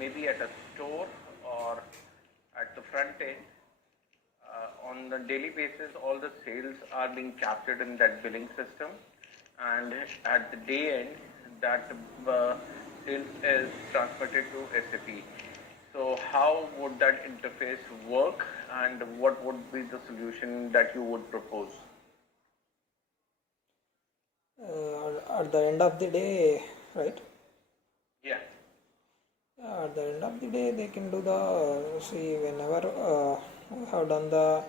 maybe at a store or at the front end. On the daily basis, all the sales are being captured in that billing system, and at the day end, that sales is transmitted to SAP. So, how would that interface work, and what would be the solution that you would propose? At the end of the day, right? Yeah. At the end of the day, they can do the see whenever we have done the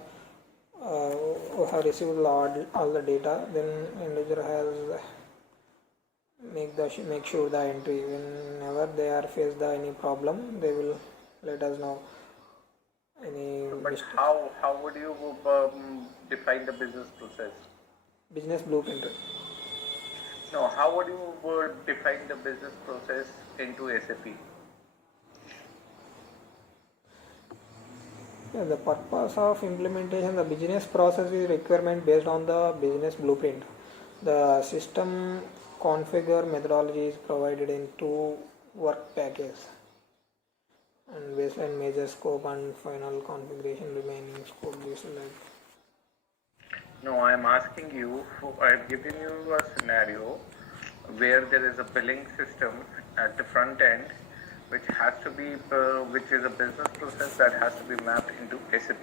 we have received all the data, then individual has make sure the entry. Whenever they are faced the any problem, they will let us know any But mistake. how would you define the business process? Business blueprint. No, how would you define the business process into SAP? Yeah, the purpose of implementation, the business process is requirement based on the business blueprint. The system configure methodology is provided in two work packages, and baseline major scope and final configuration remaining scope is like. No, I'm asking you, I've given you a scenario where there is a billing system at the front end which has to be, which is a business process that has to be mapped into SAP.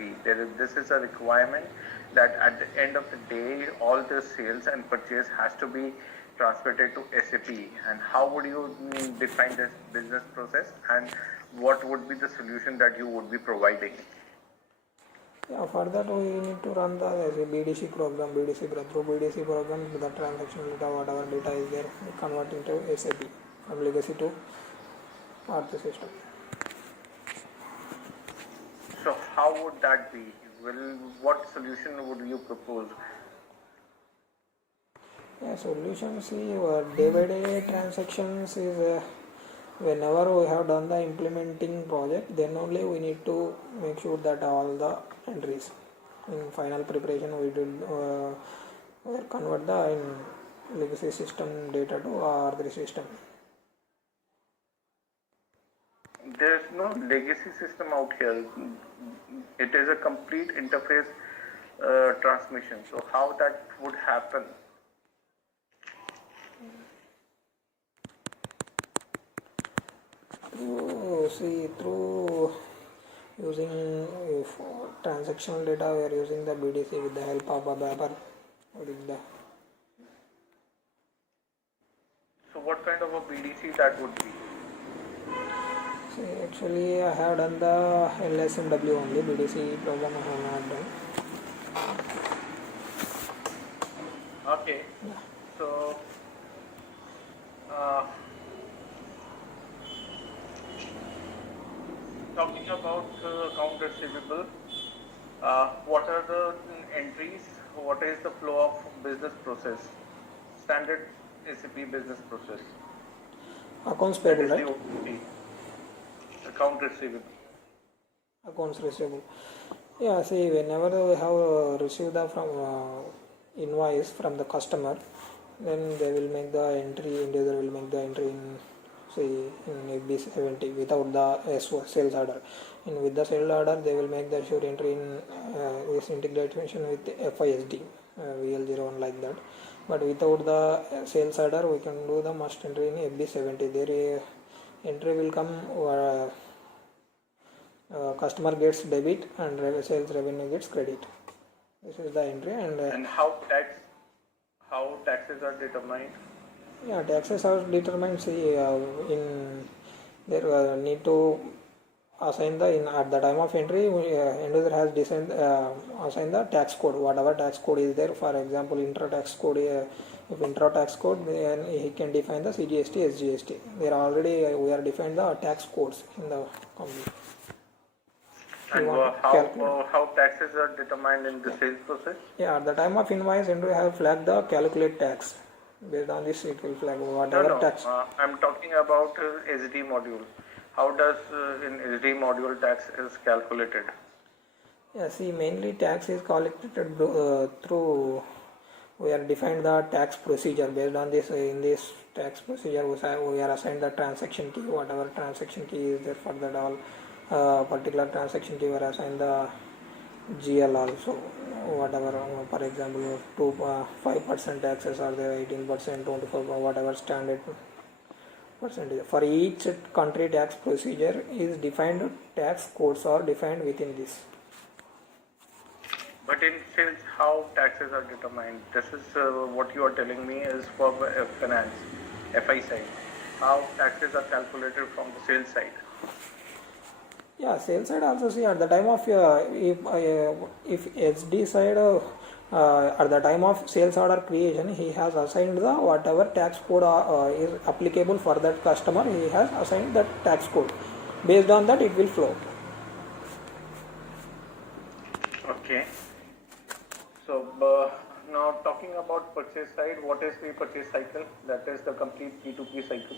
This is a requirement that at the end of the day, all the sales and purchase has to be transmitted to SAP. And how would you define this business process, and what would be the solution that you would be providing? Yeah, for that we need to run the BDC program, through BDC program, the transaction data, whatever data is there, we convert into SAP from legacy to Arth system. So how would that be? What solution would you propose? Yeah, solution, see, day by day transactions is whenever we have done the implementing project, then only we need to make sure that all the entries in final preparation we will convert the in legacy system data to R3 system. There is no legacy system out here. It is a complete interface transmission. So how that would happen? Through using transactional data, we are using the BDC with the help of ABAP. So what kind of a BDC that would be? See, actually, I have done the LSMW only, BDC program I have not done. Okay. Yeah. So talking about account receivable, what are the entries? What is the flow of business process? Standard SAP business process. Accounts payable, right? Account receivable. Accounts receivable. Yeah, see, whenever we have received the from invoice from the customer, then they will make the entry, individual will make the entry in, say, in FB70 without the sales order. And with the sales order, they will make the sure entry in this integration with FISD, VL01 like that. But without the sales order, we can do the must entry in FB70. There entry will come customer gets debit and sales revenue gets credit. This is the entry. And how taxes are determined? Yeah, taxes are determined. See, in there need to assign the at the time of entry, end user has assign the tax code, whatever tax code is there. For example, intra tax code. If intra tax code, then he can define the CGST, SGST. There already we are defined the tax codes in the company. And how taxes are determined in the sales process? Yeah, at the time of invoice, and we have flagged the calculate tax. Based on this, it will flag whatever tax. I'm talking about SD module. How does in SD module tax is calculated? Yeah, see, mainly tax is collected through we are defined the tax procedure. Based on this, in this tax procedure, we are assigned the transaction key. Whatever transaction key is there for that all particular transaction key, we are assigned the GL also. Whatever, for example, 5% taxes are there, 18%, 24%, whatever standard percentage. For each country, tax procedure is defined. Tax codes are defined within this. But in sales, how taxes are determined? This is what you are telling me is for finance, FI side. How taxes are calculated from the sales side? Yeah, sales side also, see at the time of if HD side at the time of sales order creation, he has assigned the whatever tax code is applicable for that customer. He has assigned that tax code. Based on that, it will flow. Okay. So now talking about purchase side, what is the purchase cycle? That is the complete P2P cycle.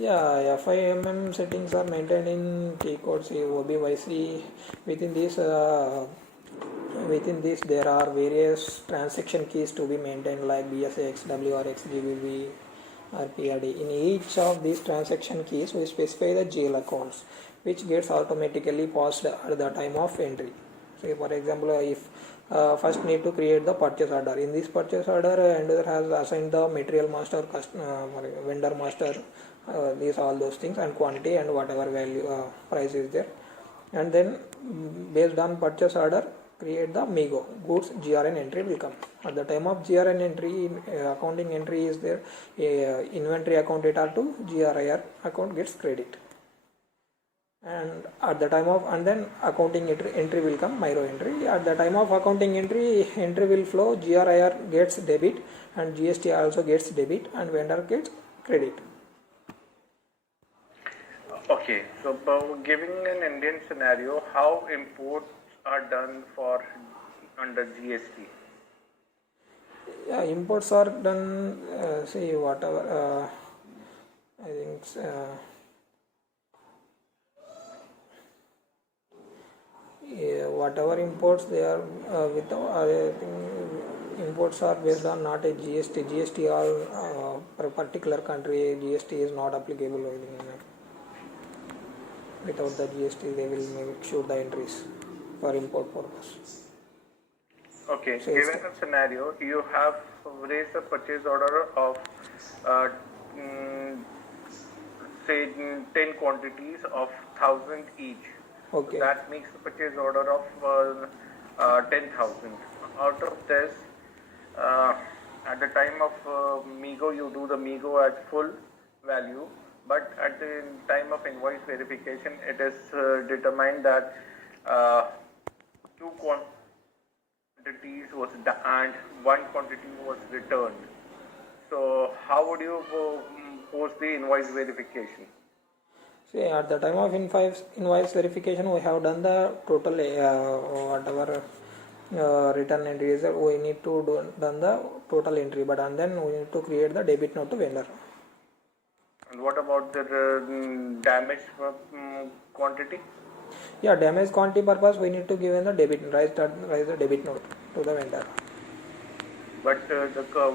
Yeah, FIMM settings are maintained in T codes, OBYC. Within this there are various transaction keys to be maintained like BSA, XW or XGBB or PRD. In each of these transaction keys, we specify the GL accounts, which gets automatically paused at the time of entry. Say for example, if first need to create the purchase order. In this purchase order, vendor has assigned the material master, vendor master, these all those things, and quantity and whatever value price is there. And then based on purchase order, create the MIGO goods GRN entry will come. At the time of GRN entry, accounting entry is there. Inventory account data to GRIR account gets credit. And at the time of, and then accounting entry will come, MIRO entry. At the time of accounting entry will flow, GRIR gets debit and GST also gets debit and vendor gets credit. Okay, so giving an Indian scenario, how imports are done for under GST? Yeah, imports are done. See whatever. I think. Whatever imports they are without, I think imports are based on not a GST. GST all for a particular country, GST is not applicable. I think without the GST, they will make sure the entries for import purpose. Okay, so given a scenario, you have raised a purchase order of say 10 quantities of 1,000 each. Okay. So that makes the purchase order of 10,000. Out of this, at the time of MIGO, you do the MIGO at full value, but at the time of invoice verification, it is determined that 2 quantities was and 1 quantity was returned. So how would you post the invoice verification? See, at the time of invoice verification, we have done the total whatever return entry is, we need to done the total entry, but and then we need to create the debit note to vendor. And what about the damaged quantity? Yeah, damaged quantity purpose, we need to give in the raise the debit note to the vendor. But the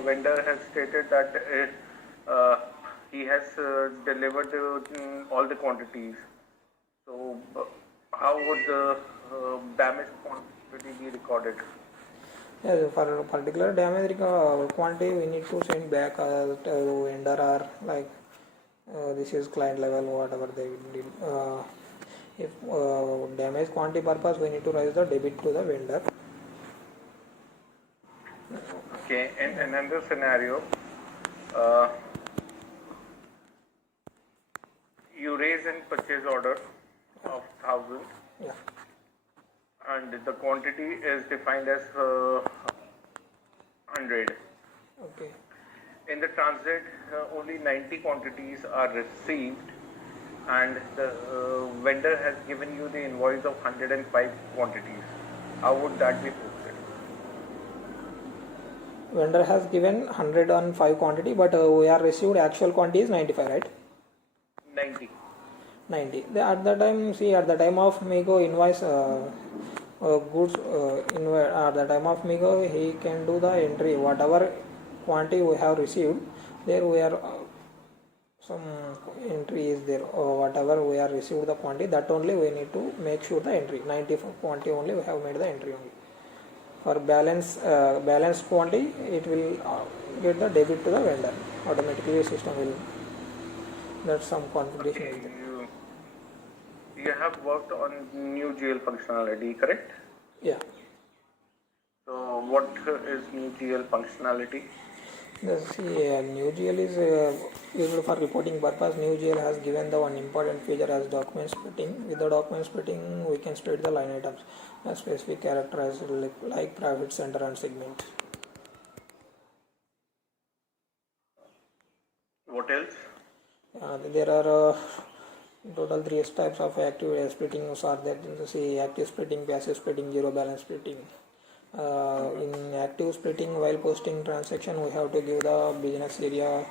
vendor has stated that he has delivered all the quantities. So how would the damaged quantity be recorded? Yeah, for a particular damage quantity, we need to send back to vendor or like this is client level, whatever they did. If damage quantity purpose, we need to raise the debit to the vendor. Okay, in another scenario, you raise a purchase order of 1,000. Yeah. And the quantity is defined as 100. Okay. In the transit, only 90 quantities are received, and the vendor has given you the invoice of 105 quantities. How would that be posted? Vendor has given 105 quantity, but we are received actual quantity is 95, right? 90. 90. At the time, see, at the time of MIGO invoice, goods at the time of MEGO, he can do the entry whatever quantity we have received. There we are some entry is there, or whatever we are received the quantity, that only we need to make sure the entry 90 quantity only we have made the entry only. For balance quantity, it will get the debit to the vendor automatically. System will, that's some configuration is there. You have worked on new GL functionality, correct? Yeah. So what is new GL functionality? New GL is used for reporting purpose. New GL has given the one important feature as document splitting. With the document splitting, we can split the line items as specific characters like profit center and segment. What else? There are total 3 types of active splitting are there. Active splitting, passive splitting, zero balance splitting. In active splitting, while posting transaction, we have to give the business area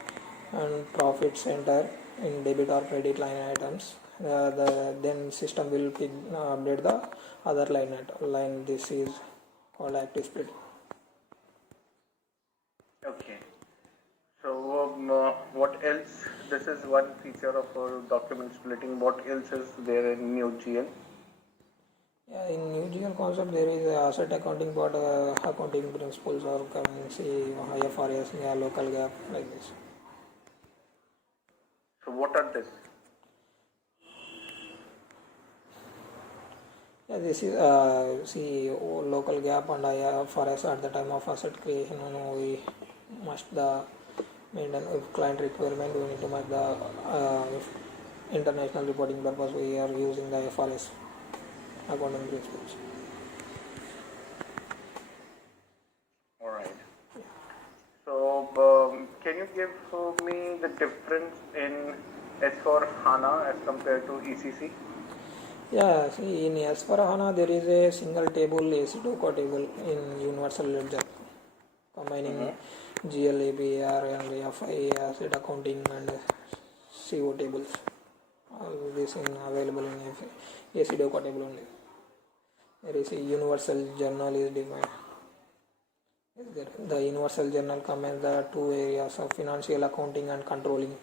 and profit center in debit or credit line items. Then system will update the other line. This is called active splitting. Okay. So what else? This is one feature of document splitting. What else is there in new GL? Yeah, in new GL concept, there is asset accounting part, accounting principles or currency, IFRS, local GAAP, like this. So what are this? Yeah, this is local GAAP and IFRS at the time of asset creation. We must maintain if client requirement. We need to make the international reporting purpose. We are using the IFRS accounting principles. All right. So can you give me the difference in S/4HANA as compared to ECC? Yeah, see, in S/4HANA there is a single table EC2 table in Universal Ledger, combining GL, APAR and FI, asset accounting and CO tables. All this in available in EC2 table only. There is a universal journal is defined. The universal journal combines the two areas of financial accounting and controlling.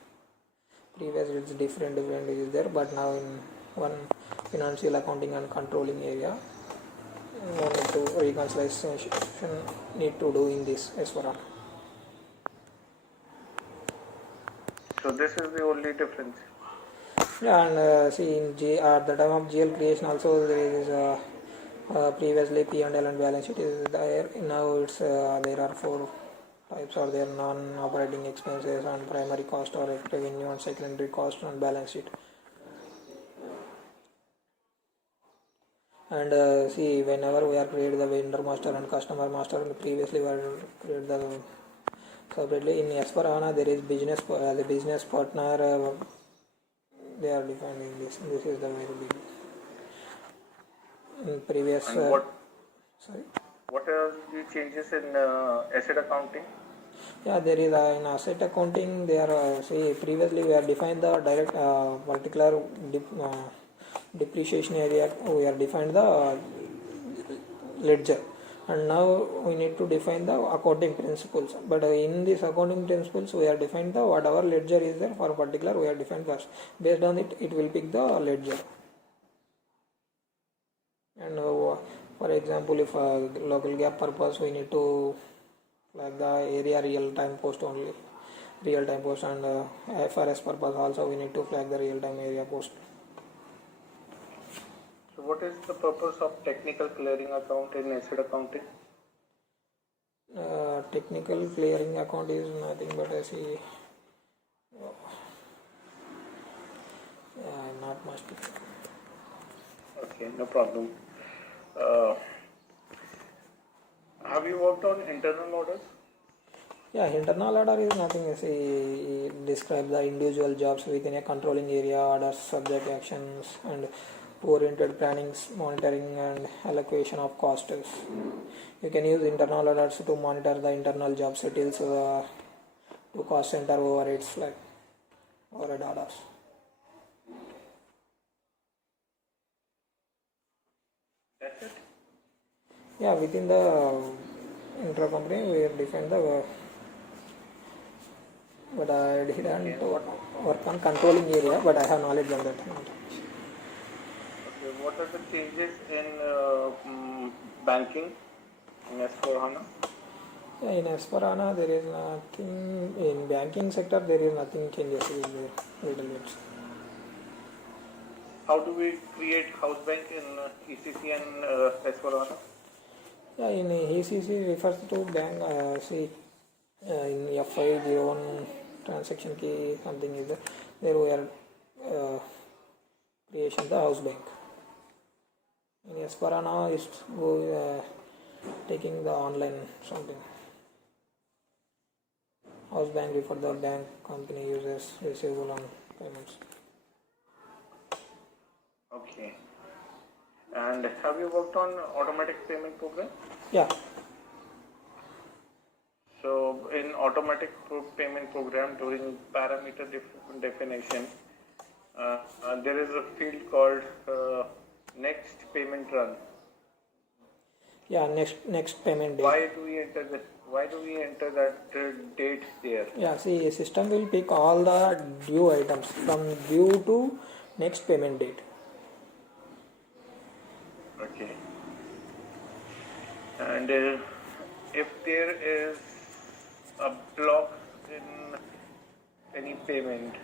Previously it's different is there, but now in one financial accounting and controlling area, no need to reconciliation need to do in this S/4HANA. So this is the only difference. Yeah, and at the time of GL creation also there is previously P&L and balance sheet is there. Now it's there are 4 types are there: non-operating expenses and primary cost or revenue and secondary cost on balance sheet. And whenever we are create the vendor master and customer master, previously we are create the separately. In S/4HANA there is the business partner. They are defining this. This is the very big. In previous. And what are the changes in asset accounting? Yeah, there is in asset accounting. There are previously we have defined the direct particular depreciation area. We have defined the ledger, and now we need to define the accounting principles. But in these accounting principles, we have defined the whatever ledger is there for particular. We have defined first. Based on it, it will pick the ledger. And for example, if local GAAP purpose, we need to flag the area real time post only, real time post, and IFRS purpose also we need to flag the real time area post. So what is the purpose of technical clearing account in asset accounting? Technical clearing account is nothing but not much. Okay, no problem. Have you worked on internal orders? Yeah, internal order is nothing. Describe the individual jobs within a controlling area, orders, subject actions, and oriented planning, monitoring, and allocation of costs. You can use internal orders to monitor the internal job settles to cost center overheads like overhead orders. That's it. Yeah, within the intra-company we define the but I didn't work on controlling area, but I have knowledge on that. Okay, what are the changes in banking in S4HANA? Yeah, in S/4HANA there is nothing, in banking sector there is nothing changes in there, little bit. How do we create house bank in ECC and S4HANA? Yeah, in ECC refers to bank, see, in F501 transaction key something is there we are creation the house bank. In S/4HANA is taking the online something. House bank refer the bank company users receivable on payments. Okay. And have you worked on automatic payment program? Yeah, So in automatic payment program during parameter definition, there is a field called next payment run. yeah, next payment date. Why do we enter that? Why do we enter that date there? Yeah, see, system will pick all the due items from due to next payment date. Okay. And if there is a block in any payment,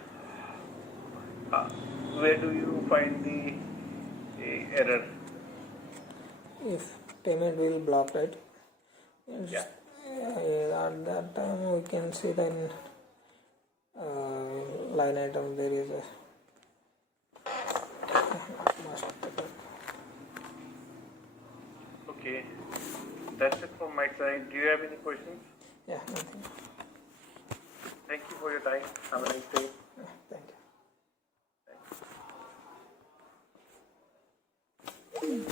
where do you find the error? If payment will block, right? Yeah. At that time we can see then line item there is a Okay. That's it from my side. Do you have any questions? yeah, nothing. Thank you for your time. Have a nice day. Yeah, thank you.